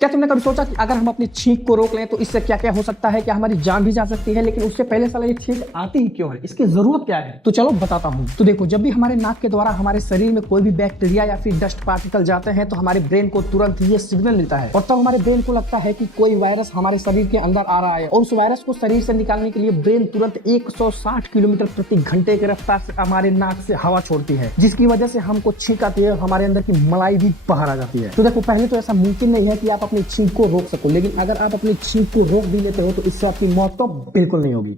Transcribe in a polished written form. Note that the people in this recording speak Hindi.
क्या तुमने कभी सोचा कि अगर हम अपनी छींक को रोक लें तो इससे क्या क्या हो सकता है? क्या हमारी जान भी जा सकती है? लेकिन उससे पहले साला ये छींक आती ही क्यों है? इसकी जरूरत क्या है? तो चलो बताता हूँ। तो देखो, जब भी हमारे नाक के द्वारा हमारे शरीर में कोई भी बैक्टीरिया या फिर डस्ट पार्टिकल जाते हैं तो हमारे ब्रेन को तुरंत ये सिग्नल मिलता है और तब हमारे ब्रेन को लगता है कि कोई वायरस हमारे शरीर के अंदर आ रहा है और उस वायरस को शरीर से निकालने के लिए ब्रेन तुरंत 160 किलोमीटर प्रति घंटे की रफ्तार से हमारे नाक से हवा छोड़ती है, जिसकी वजह से हमको छींक आती है और हमारे अंदर की मलाई भी बाहर आ जाती है। तो देखो, पहले तो ऐसा मुमकिन नहीं है कि आप अपनी छींक को रोक सको, लेकिन अगर आप अपनी छींक को रोक भी लेते हो तो इससे आपकी मौत तो बिल्कुल नहीं होगी।